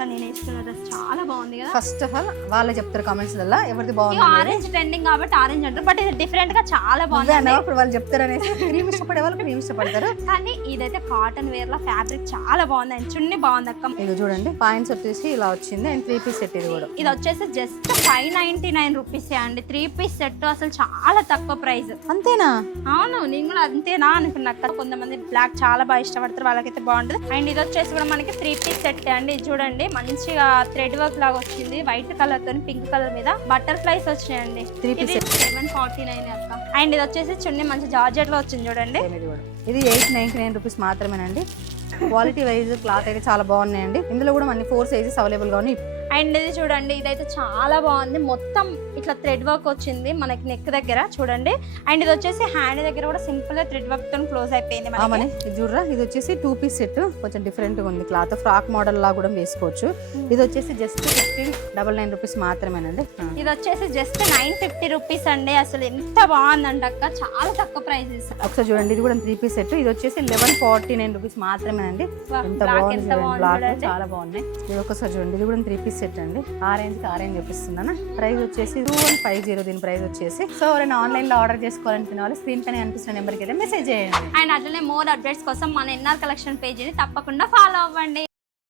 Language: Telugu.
అక్క నేను వేసుకున్న డ్రెస్ చాలా బాగుంది కదా. ఫస్ట్ ఆఫ్ ఆల్ వాళ్ళే చెప్తారు కామెంట్స్ లలో ఎవరిది బాగుంది. ఆరెంజ్ ట్రెండింగ్ కాబట్టి ఆరెంజ్ అంటారు, బట్ ఇది డిఫరెంట్ గా చాలా బాగుంది. ఇప్పుడు వాళ్ళు చెప్తారు అనేసి క్రీమ్ ఇష్టపడే వాళ్ళు క్రీమ్ ఇష్టపడతారు. కానీ ఇదైతే కాటన్ వేర్ లా ఫ్యాబ్రిక్ చాలా బాగుంది అండ్ చున్నీ బాగుంది అక్క. ఇది చూడండి పాయింట్స్ వచ్చేసి ఇలా వచ్చింది అండ్ 3 పీస్ సెట్. ఇది కూడా ఇది వచ్చేసి జస్ట్ 599 రూపీస్ అండి. 3 పీస్ సెట్ అసలు చాలా తక్కువ ప్రైస్. అంతేనా? అవును, నేను కూడా అంతేనా అనుకున్నా. కొంతమంది బ్లాక్ చాలా బాగా ఇష్టపడతారు, వాళ్ళకైతే బాగుంటుంది. అండ్ ఇది వచ్చేసి కూడా మనకి 3 పీస్ సెట్ అండి. ఇది చూడండి మంచిగా థ్రెడ్ వర్క్ లాగా వచ్చింది, వైట్ కలర్ తో పింక్ కలర్ మీద బటర్ఫ్లైస్ వచ్చినాయండి. 3 పీస్ ఇది 749 అక్క. అండ్ ఇది వచ్చేసి చున్నీ మంచి జార్జెట్ లో వచ్చింది చూడండి. ఇది 899 రూపీస్ మాత్రమేనండి. క్వాలిటీ వైజ్ క్లాత్ అయితే చాలా బాగున్నాయండి. ఇందులో కూడా మనకి 4 సైజెస్ అవైలబుల్ గా ఉన్నాయి. అండ్ ఇది చూడండి, ఇదైతే చాలా బాగుంది. మొత్తం ఇట్లా థ్రెడ్ వర్క్ వచ్చింది మనకి నెక్ దగ్గర చూడండి. అండ్ ఇది వచ్చేసి హ్యాండ్ దగ్గర కూడా సింపుల్ గా థ్రెడ్ వర్క్ తో క్లోజ్ అయిపోయింది. ఇది చూడరా, ఇది వచ్చేసి 2 పీస్ సెట్. కొంచెం డిఫరెంట్ గా ఉంది క్లాత్, ఫ్రాక్ మోడల్ లా కూడా వేసుకోవచ్చు. ఇది వచ్చేసి జస్ట్ 1599 రూపీస్ మాత్రమేనండి. ఇది వచ్చేసి జస్ట్ 950 రూపీస్ అండి. అసలు ఎంత బాగుందంట అక్క, చాలా తక్కువ ప్రైసెస్. ఒకసారి చూడండి, ఇది కూడా 3 పీస్ సెట్. ఇది వచ్చేసి 1149 రూపీస్ మాత్రమేనండి. ఎంత బాగుంది, బ్లాక్ చాలా బాగున్నాయి. ఇది ఒకసారి చూడండి, ఇది కూడా 3 పీస్ సెట్ అండి. ఆరెంజ్ చూపిస్తున్నాను. ప్రైస్ వచ్చేసి 2150 దీని ప్రైస్ వచ్చేసి. సో ఎవరైనా ఆన్లైన్ లో ఆర్డర్ చేసుకోవాలనుకునే వాళ్ళు స్క్రీన్ పైన అనిపిస్తున్న నెంబర్కి అయితే మెసేజ్ చేయండి. అండ్ అట్లనే మోర్ అప్డేట్స్ కోసం మన ఎన్ఆర్ కలెక్షన్ పేజీని తప్పకుండా ఫాలో అవ్వండి.